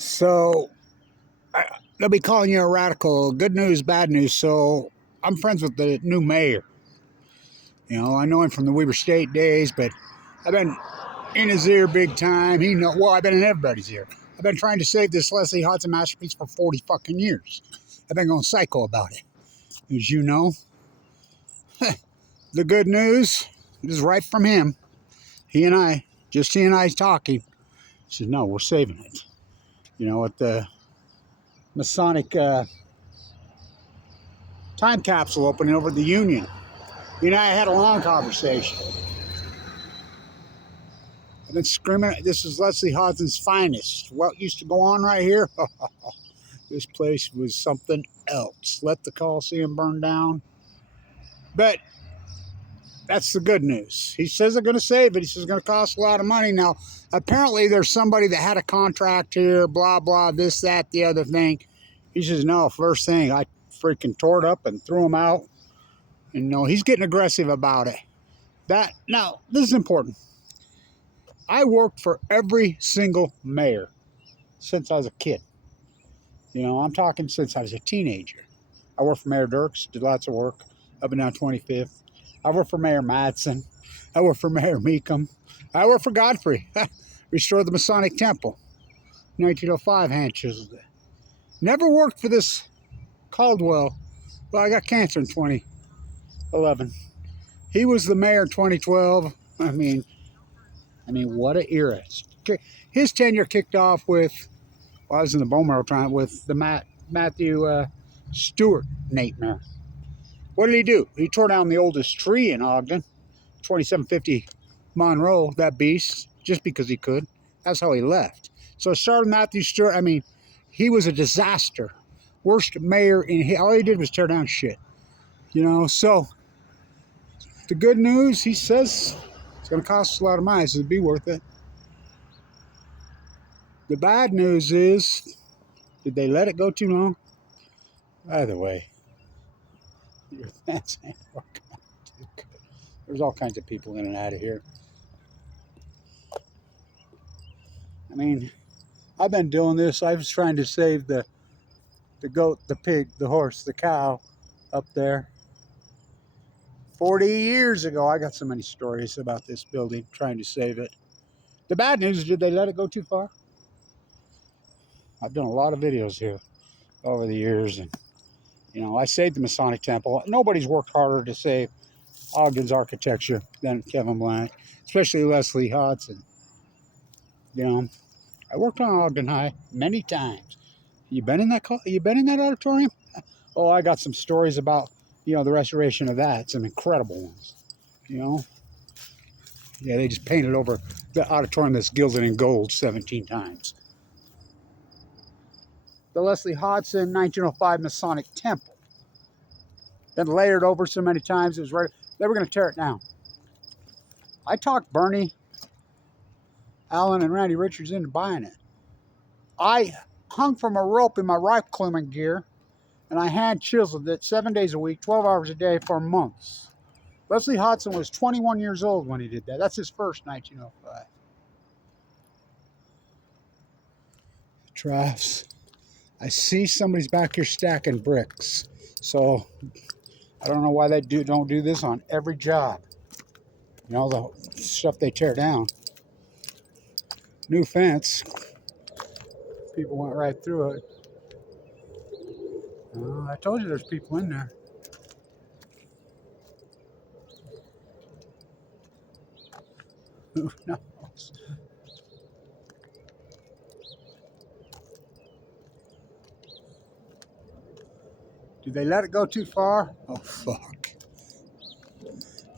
So they'll be calling you a radical. Good news, bad news. So I'm friends with the new mayor. I know him from the Weber State days, but I've been in his ear big time. I've been in everybody's ear. I've been trying to save this Leslie Hodgson masterpiece for 40 fucking years. I've been going psycho about it. As you know, the good news is right from him. He and I talking. He says, no, we're saving it. At the Masonic time capsule opening over at the Union. I had a long conversation. I've been screaming, this is Leslie Hodgson's finest. What used to go on right here? This place was something else. Let the Coliseum burn down. But that's the good news. He says they're going to save it. He says it's going to cost a lot of money. Now, apparently there's somebody that had a contract here, blah, blah, this, that, the other thing. He says, no, first thing, I freaking tore it up and threw him out. And he's getting aggressive about it. Now, this is important. I worked for every single mayor since I was a kid. I'm talking since I was a teenager. I worked for Mayor Dirks, did lots of work up and down 25th. I worked for Mayor Madsen. I worked for Mayor Meekum. I worked for Godfrey. Restored the Masonic Temple. 1905, hand chiseled it. Never worked for this Caldwell. Well, I got cancer in 2011. He was the mayor in 2012. I mean, what an era. His tenure kicked off with, I was in the bone marrow time with the Matthew Stewart nightmare. What did he do? He tore down the oldest tree in Ogden, 2750 Monroe, that beast, just because he could. That's how he left. So it started Matthew Stewart. He was a disaster. Worst mayor all he did was tear down shit. So the good news, he says it's going to cost a lot of money, so it'd be worth it. The bad news is, did they let it go too long? By the way, your fans ain't working out too good. There's all kinds of people in and out of here. I've been doing this. I was trying to save the goat, the pig, the horse, the cow up there. 40 years ago, I got so many stories about this building, trying to save it. The bad news is, did they let it go too far? I've done a lot of videos here over the years, and I saved the Masonic Temple. Nobody's worked harder to save Ogden's architecture than Kevin Blanch, especially Leslie Hodgson. I worked on Ogden High many times. You been in that auditorium? Oh, I got some stories about the restoration of that. Some incredible ones. Yeah, they just painted over the auditorium that's gilded in gold 17 times. The Leslie Hodgson 1905 Masonic Temple. Been layered over so many times, it was ready. They were going to tear it down. I talked Bernie, Allen, and Randy Richards into buying it. I hung from a rope in my rifle climbing gear, and I hand chiseled it 7 days a week, 12 hours a day for months. Leslie Hodgson was 21 years old when he did that. That's his first 1905. Drafts. I see somebody's back here stacking bricks. So I don't know why they don't do this on every job. The stuff they tear down. New fence. People went right through it. I told you there's people in there. Who knows? Did they let it go too far? Oh, fuck.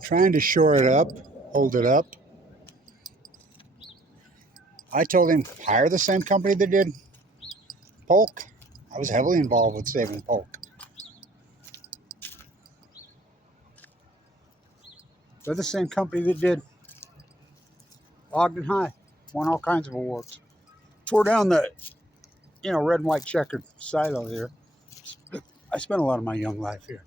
Trying to shore it up, hold it up. I told him, hire the same company that did Polk. I was heavily involved with saving Polk. They're the same company that did Ogden High. Won all kinds of awards. Tore down the, red and white checkered silo here. I spent a lot of my young life here.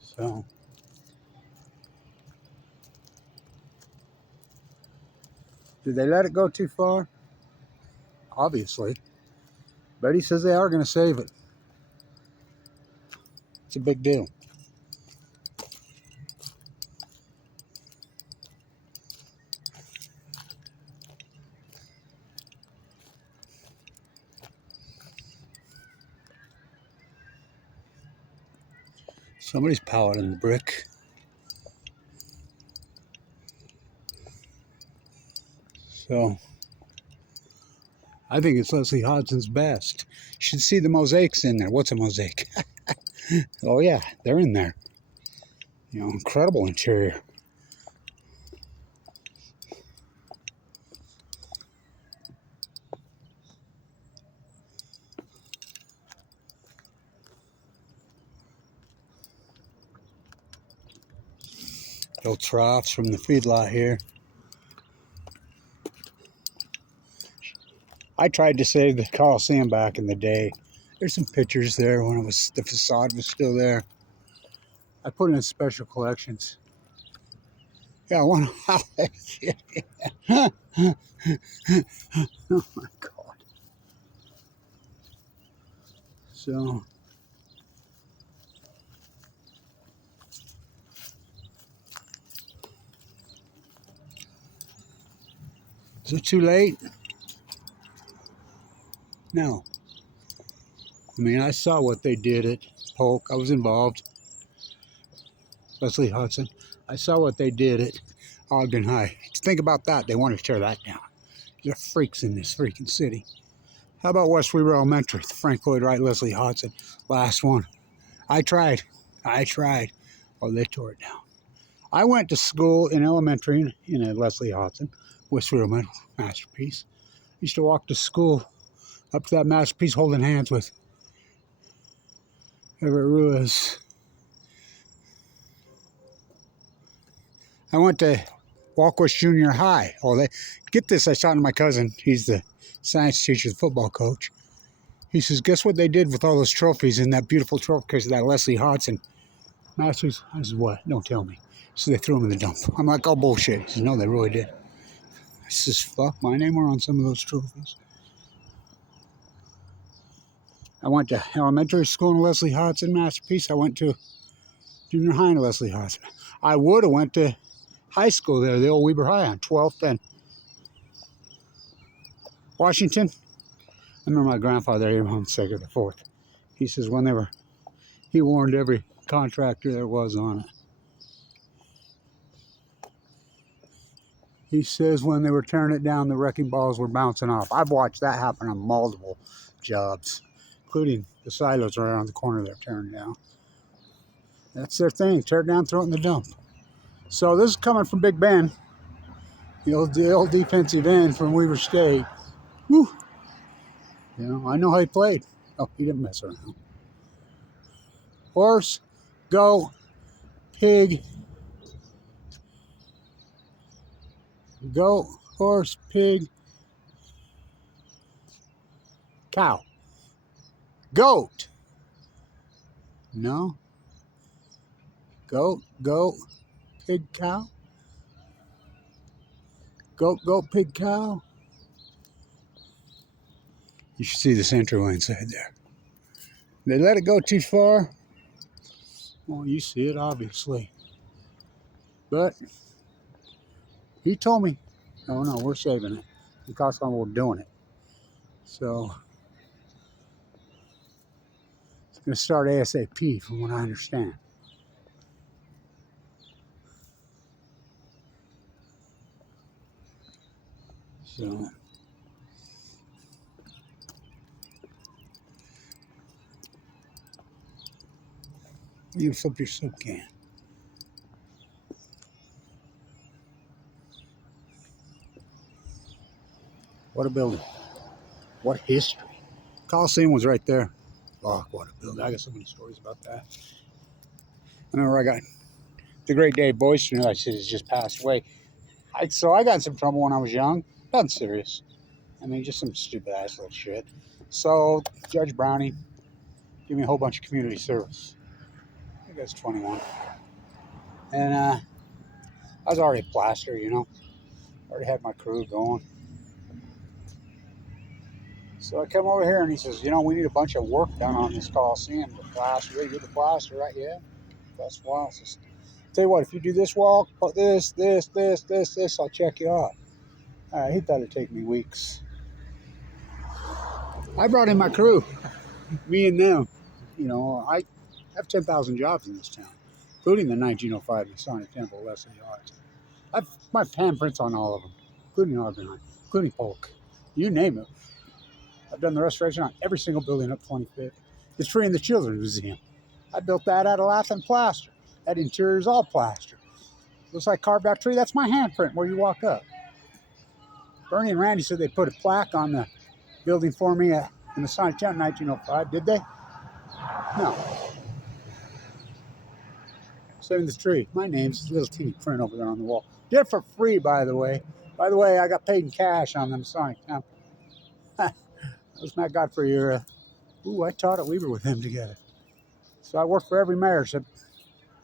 So, Did they let it go too far? Obviously. But he says they are going to save it. It's a big deal. Somebody's piling the brick. So, I think it's Leslie Hodgson's best. You should see the mosaics in there. What's a mosaic? Oh yeah, they're in there. You know, incredible interior. Old troughs from the feedlot here. I tried to save the Coliseum back in the day. There's some pictures there when the facade was still there. I put it in special collections. Yeah, I want to. Oh my God. So, is it too late? No. I mean, I saw what they did at Polk. I was involved. Leslie Hodgson. I saw what they did at Ogden High. Think about that. They want to tear that down. They're freaks in this freaking city. How about West Weaver Elementary? Frank Lloyd Wright, Leslie Hodgson. Last one. I tried. Oh, they tore it down. I went to school in elementary in a Leslie Hodgson, West Weaver Elementary, masterpiece. Used to walk to school up to that masterpiece holding hands with Everett Ruiz. I went to Walkwest Junior High. Oh, get this, I shot to my cousin. He's the science teacher, the football coach. He says, guess what they did with all those trophies in that beautiful trophy case of that Leslie Hodgson masterpiece? I said, what? Don't tell me. So they threw them in the dump. I'm like, oh, bullshit. He says, no, they really did. I says, fuck, my name were on some of those trophies. I went to elementary school in Leslie Hodgson masterpiece. I went to junior high in Leslie Hodgson. I would have went to high school there, the old Weber High on 12th and Washington. I remember my grandfather, he was on 2nd or 4th. He says he warned every contractor there was on it. He says when they were tearing it down, the wrecking balls were bouncing off. I've watched that happen on multiple jobs, including the silos right around the corner they're tearing down. That's their thing, tear it down, throw it in the dump. So this is coming from Big Ben, the old defensive end from Weber State. Whew. You know, I know how he played. Oh, he didn't mess around. Horse, goat, pig, goat, horse, pig, cow. Goat. No. Goat, pig, cow. Goat, pig, cow. You should see this entryway inside there. They let it go too far. Well, you see it, obviously. But he told me, oh no, we're saving it. Because we're doing it. So it's going to start ASAP from what I understand. So you flip your soup can. What a building. What history. Coliseum was right there. Oh, what a building. I got so many stories about that. I remember I got the great Dave Boyster, I said, has just passed away. So I got in some trouble when I was young. Nothing serious. I mean, just some stupid ass little shit. So Judge Browning gave me a whole bunch of community service. I think I was 21. And I was already a plaster, you know. Already had my crew going. So I come over here and he says, you know, we need a bunch of work done on this Coliseum. The plaster, you do the plaster, right? Yeah, that's why. Tell you what, if you do this wall, put this, I'll check you out. He thought it'd take me weeks. I brought in my crew, me and them. You know, I have 10,000 jobs in this town, including the 1905 Masonic Temple, Leslie Arts. I've my handprints on all of them, including Argonite, including Polk. You name it. I've done the restoration on every single building up 25th. The tree in the Children's Museum. I built that out of lath and plaster. That interior is all plaster. Looks like carved out tree. That's my handprint where you walk up. Bernie and Randy said they put a plaque on the building for me in the Masonic Temple in 1905. Did they? No. Saving the tree. My name's a little teeny print over there on the wall. Did it for free, by the way. By the way, I got paid in cash on the Masonic Temple. That was Matt Godfrey era. Ooh, I taught at Weaver with him together. So I worked for every mayor except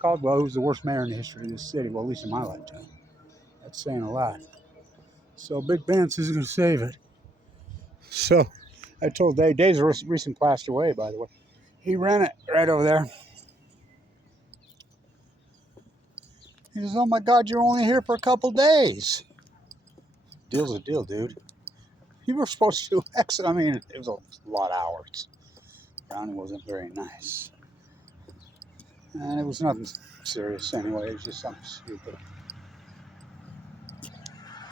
Caldwell, who's the worst mayor in the history of this city. Well, at least in my lifetime. That's saying a lot. So Big Benz isn't going to save it. So I told Dave. Dave's recent passed away, by the way. He ran it right over there. He says, oh my God, you're only here for a couple days. Deal's a deal, dude. You were supposed to exit. I mean, it was a lot of hours. Brownie wasn't very nice. And it was nothing serious anyway. It was just something stupid.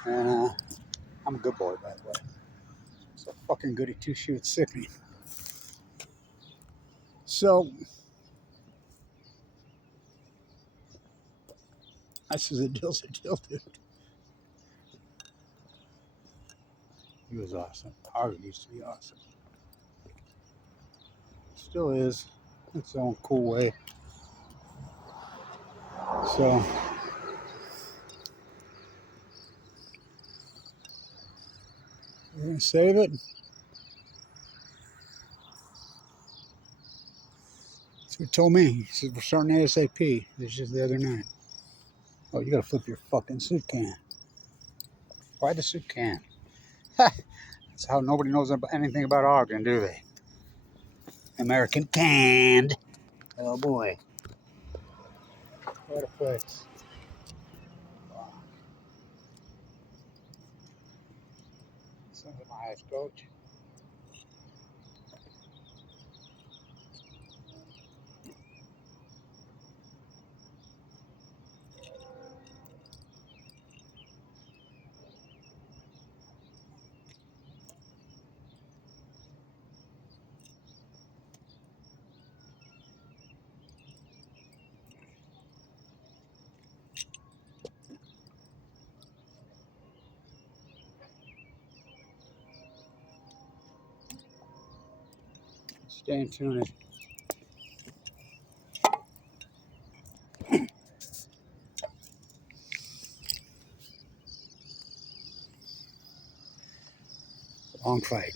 And I'm a good boy, by the way. So fucking goody two-shoot sickening. So I says, a deal's a deal, dude. He was awesome. Harvard used to be awesome. Still is. Its own cool way. So we're gonna save it. That's what he told me. He said, we're starting ASAP. This is just the other night. Oh, you gotta flip your fucking soup can. Why the soup can? That's how nobody knows anything about Ogden, do they? American canned. Oh boy. What a place. Wow. Son's my highest coach. Staying tuned. Long fight.